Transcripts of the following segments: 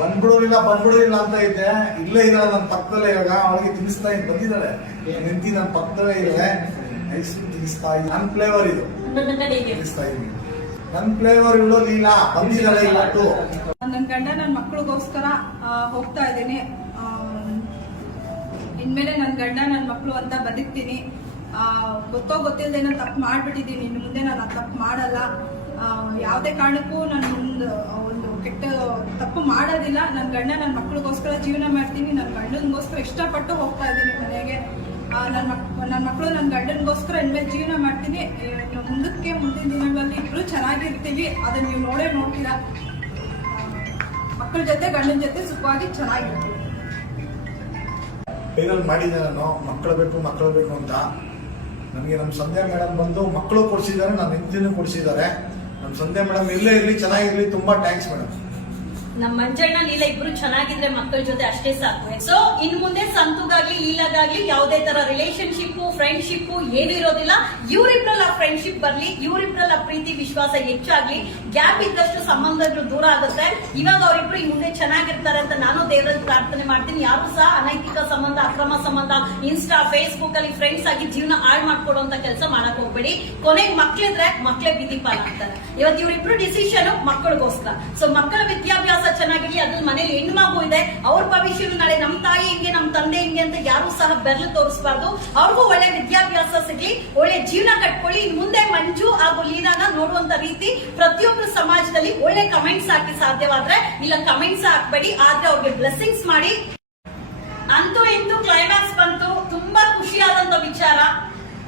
ಬಂದ್ಬಿಡೋದಿಲ್ಲ ಅಂತ ಇದ್ದೆ. ಇಲ್ಲೇ ಇದ್ದಾಳೆ ನನ್ನ ಪಕ್ಕದಲ್ಲೇ. ಇವಾಗ ಅವಳಿಗೆ ತಿನ್ನಿಸ್ತಾ ಇದ್ದು ಬಂದಿದ್ದಾಳೆ ನಿಂತಿ ನನ್ನ ಪಕ್ಕದಲ್ಲೇ ಇದ್ದಾಳೆ. ಐಸ್ ಕ್ರೀಮ್ ತಿನ್ನಿಸ್ತಾ ಇದ್ದೀನಿ. ನನ್ನ ಫ್ಲೇವರ್ ಇದು ತಿನ್ನಿಸ್ತಾ ಇದ್ದೀನಿ. ನನ್ನ ಫ್ಲೇವರ್ ಇವಳು ಲೀಲಾ ಬಂದಿದ್ದಾಳೆ ಇವತ್ತು. ನನ್ನ ಗಂಡ ನನ್ನ ಮಕ್ಕಳಿಗೋಸ್ಕರ ಹೋಗ್ತಾ ಇದ್ದೀನಿ. ಇನ್ಮೇಲೆ ನನ್ನ ಗಂಡ ನನ್ನ ಮಕ್ಕಳು ಅಂತ ಬದುಕ್ತೀನಿ. ಗೊತ್ತಿಲ್ಲದೆ ನಾನು ತಪ್ಪು ಮಾಡ್ಬಿಟ್ಟಿದ್ದೀನಿ. ಇನ್ನು ಮುಂದೆ ನಾನು ಆ ತಪ್ಪು ಮಾಡಲ್ಲ. ಯಾವುದೇ ಕಾರಣಕ್ಕೂ ನಾನು ಒಂದು ಕೆಟ್ಟ ತಪ್ಪು ಮಾಡೋದಿಲ್ಲ. ನನ್ನ ಗಂಡ ನನ್ನ ಮಕ್ಕಳಿಗೋಸ್ಕರ ಜೀವನ ಮಾಡ್ತೀನಿ. ನನ್ನ ಗಂಡನಿಗೋಸ್ಕರ ಇಷ್ಟಪಟ್ಟು ಹೋಗ್ತಾ ಇದ್ದೀನಿ ಮನೆಗೆ. ನನ್ನ ಮಕ್ಕಳು ನನ್ನ ಗಂಡನಿಗೋಸ್ಕರ ಇನ್ಮೇಲೆ ಜೀವನ ಮಾಡ್ತೀನಿ. ಮುಂದಿನ ದಿನಗಳಲ್ಲಿ ಇಬ್ರು ಚೆನ್ನಾಗಿರ್ತೀವಿ. ಅದನ್ನ ನೀವು ನೋಡ್ತೀರಾ. ಮಕ್ಕಳ ಜೊತೆ ಗಂಡನ ಜೊತೆ ಸುಖವಾಗಿ ಚೆನ್ನಾಗಿರ್ತೀವಿ. ಮಾಡಿದ್ದೆ ನಾನು ಮಕ್ಕಳು ಬೇಕು ಅಂತ. ನನಗೆ ನಮ್ಮ ಸಂಧ್ಯಾ ಮೇಡಮ್ ಬಂದು ಮಕ್ಕಳು ಕೊಡಿಸಿದ್ದಾರೆ, ನನ್ನ ಹೆಂಡತಿನೂ ಕೊಡಿಸಿದ್ದಾರೆ. ನಮ್ಮ ಸಂಧ್ಯಾ ಮೇಡಮ್ ಇಲ್ಲೇ ಇರಲಿ, ಚೆನ್ನಾಗಿರ್ಲಿ. ತುಂಬಾ ಥ್ಯಾಂಕ್ಸ್ ಮೇಡಮ್. ನಮ್ಮ ಮಂಜಣ್ಣ ಲೀಲಾ ಇಬ್ರು ಚೆನ್ನಾಗಿದ್ರೆ ಮಕ್ಕಳ ಜೊತೆ ಅಷ್ಟೇ ಸಾಕು. ಸೊ ಇನ್ ಮುಂದೆ ಸಂತುಗಾಗ್ಲಿ ಲೀಲಾಗಾಗ್ಲಿ ಯಾವುದೇ ತರ ರಿಲೇಶನ್ಶಿಪ್ ಫ್ರೆಂಡ್ಶಿಪ್ ಏನು ಇರೋದಿಲ್ಲ. ಇವರಿಬ್ರಲ್ಲ ಫ್ರೆಂಡ್ಶಿಪ್ ಬರ್ಲಿ, ಇವರಿಬ್ರಲ್ಲ ಪ್ರೀತಿ ವಿಶ್ವಾಸ ಹೆಚ್ಚಾಗ್ಲಿ. ಗ್ಯಾಪ್ ಇದ್ದಷ್ಟು ಸಂಬಂಧಗಳು ದೂರ ಆಗುತ್ತೆ. ಇವಾಗ ಅವರಿಬ್ರು ಇನ್ ಮುಂದೆ ಚೆನ್ನಾಗಿರ್ತಾರೆ ಅಂತ ನಾನು ದೇವರಲ್ಲಿ ಪ್ರಾರ್ಥನೆ ಮಾಡ್ತೀನಿ. ಯಾರು ಸಹ ಅನೈತಿಕ ಸಂಬಂಧ, ಅಕ್ರಮ ಸಂಬಂಧ, ಇನ್ಸ್ಟಾ ಫೇಸ್ಬುಕ್ ಅಲ್ಲಿ ಫ್ರೆಂಡ್ಸ್ ಆಗಿ ಜೀವನ ಹಾಳು ಮಾಡ್ಕೊಡುವಂತ ಕೆಲಸ ಮಾಡಕ್ ಹೋಗ್ಬೇಡಿ. ಕೊನೆಗೆ ಮಕ್ಳಿದ್ರೆ ಮಕ್ಳೇ ಬೀದಿ ಪಾಲಾಗ್ತಾರೆ. ಇವತ್ತು ಇವರಿಬ್ರು ಡಿಸಿಷನ್ ಮಕ್ಕಳಿಗೋಸ್ಕರ. ಸೊ ಮಕ್ಕಳ ವಿದ್ಯಾಭ್ಯಾಸ ಚೆನ್ನಾಗಿರ್ಲಿ. ಅದ್ರಲ್ಲಿ ಮನೇಲಿ ಹೆಣ್ಣು ಮಗು ಇದೆ, ಅವ್ರ ಭವಿಷ್ಯ ನಾಳೆ ನಮ್ಮ ತಾಯಿ ಹಿಂಗೆ ನಮ್ಮ ತಂದೆ ಹಿಂಗೆ ಅಂತ ಯಾರು ಸಹ ಬೆರಳು ತೋರಿಸಬಾರ್ದು. ಅವ್ರಿಗೂ ಒಳ್ಳೆ ವಿದ್ಯಾಭ್ಯಾಸ ಸಿಗ್ಲಿ, ಒಳ್ಳೆ ಜೀವನ ಕಟ್ಕೊಳ್ಳಿ. ಇನ್ ಮುಂದೆ ಮಂಜು ಹಾಗೂ ಲೀಲಾನ ನೋಡುವಂತ ರೀತಿ ಪ್ರತಿಯೊಬ್ಬರು ಸಮಾಜದಲ್ಲಿ ಒಳ್ಳೆ ಕಮೆಂಟ್ಸ್ ಹಾಕಿ, ಸಾಧ್ಯವಾದ್ರೆ ಇಲ್ಲ ಕಮೆಂಟ್ಸ್ ಹಾಕ್ಬೇಡಿ, ಆದ್ರೆ ಅವ್ರಿಗೆ ಬ್ಲೆಸ್ಸಿಂಗ್ಸ್ ಮಾಡಿ. ಅಂತೂ ಇಂತೂ ಕ್ಲೈಮ್ಯಾಕ್ಸ್ ಬಂತು. ತುಂಬಾ ಖುಷಿಯಾದಂತ ವಿಚಾರ.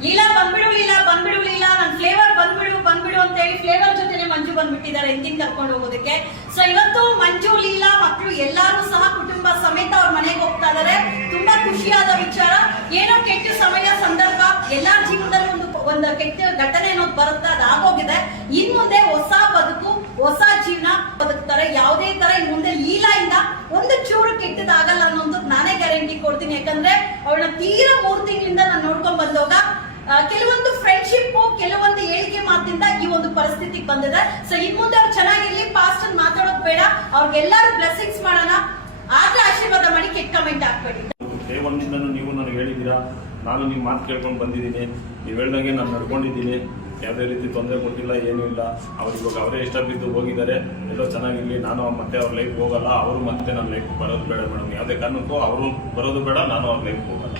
ಲೀಲಾ ಬಂದ್ಬಿಡು ಲೀಲಾ ನನ್ನ ಫ್ಲೇವರ್ ಬಂದ್ಬಿಡು ಅಂತ ಹೇಳಿ ಫ್ಲೇವರ್ ಜೊತೆನೆ ಮಂಜು ಬಂದ್ಬಿಟ್ಟಿದ್ದಾರೆ ಎಂದಿನ ಕರ್ಕೊಂಡು ಹೋಗೋದಕ್ಕೆ. ಸೊ ಇವತ್ತು ಮಂಜು ಲೀಲಾ ಮಕ್ಕಳು ಎಲ್ಲಾರು ಸಹ ಕುಟುಂಬ ಸಮೇತ ಅವ್ರ ಮನೆಗೆ ಹೋಗ್ತಾ ಇದಾರೆ. ತುಂಬಾ ಖುಷಿಯಾದ ವಿಚಾರ. ಏನೋ ಕೆಟ್ಟ ಸಮಯ ಸಂದರ್ಭ ಎಲ್ಲಾ ಜೀವನದಲ್ಲಿ ಒಂದು ಕೆಟ್ಟ ಘಟನೆ ಅನ್ನೋದು ಬರುತ್ತೆ, ಅದಾಗೋಗಿದೆ. ಇನ್ ಮುಂದೆ ಹೊಸ ಬದುಕು, ಹೊಸ ಜೀವನ ಬದುಕ್ತಾರೆ. ಯಾವುದೇ ತರ ಇನ್ ಮುಂದೆ ಲೀಲಾ ಇಂದ ಒಂದು ಚೂರು ಕೆಟ್ಟದಾಗಲ್ಲ ಅನ್ನೋದು ನಾನೇ ಗ್ಯಾರಂಟಿ ಕೊಡ್ತೀನಿ. ಯಾಕಂದ್ರೆ ಅವಳನ್ನ ತೀರಾ 3 ತಿಂಗಳಿಂದ ನಾನು ನೋಡ್ಕೊಂಡ್ ಬಂದೋಗ ಕೆಲವೊಂದು ಫ್ರೆಂಡ್ಶಿಪ್, ಕೆಲವೊಂದು ಹೇಳಿಕೆ ಮಾತಿಂದ ಈ ಒಂದು ಪರಿಸ್ಥಿತಿಗೆ ಬಂದಿದೆ. ಸೊ ಇನ್ ಮುಂದೆ ಅವ್ರು ಚೆನ್ನಾಗಿರ್ಲಿ. ಪಾಸ್ಟ್ ಅಲ್ಲಿ ಮಾತಾಡೋದು ಬೇಡ. ಅವ್ರಿಗೆಲ್ಲಾರು ಬ್ಲೆಸ್ಸಿಂಗ್ಸ್ ಮಾಡೋಣ. ಆದ್ರೆ ಆಶೀರ್ವಾದ ಮಾಡಿ, ಕೆಟ್ಟ ಕಮೆಂಟ್ ಹಾಕ್ಬೇಡಿ. ಒಂದಿಂದನೂ ನೀವು ನನಗೆ ಹೇಳಿದ್ದೀರಾ, ನಾನು ನಿಮ್ಮ ಮಾತು ಕೇಳ್ಕೊಂಡು ಬಂದಿದ್ದೀನಿ. ನೀವು ಹೇಳ್ದಂಗೆ ನಾನು ನಡ್ಕೊಂಡಿದ್ದೀನಿ. ಯಾವುದೇ ರೀತಿ ತೊಂದರೆ ಕೊಟ್ಟಿಲ್ಲ, ಏನೂ ಇಲ್ಲ. ಇವಾಗ ಅವರೇ ಇಷ್ಟ ಬಿದ್ದು ಹೋಗಿದ್ದಾರೆ. ಎಲ್ಲೋ ಚೆನ್ನಾಗಿರ್ಲಿ. ನಾನು ಮತ್ತೆ ಅವ್ರ ಲೈಫ್ ಹೋಗಲ್ಲ, ಅವರು ಮತ್ತೆ ನನ್ನ ಲೈಫ್ ಬರೋದು ಬೇಡ ಮೇಡಮ್. ಯಾವುದೇ ಕಾರಣಕ್ಕೂ ಅವರು ಬರೋದು ಬೇಡ, ನಾನು ಅವ್ರ ಲೈಫ್ ಹೋಗಲ್ಲ.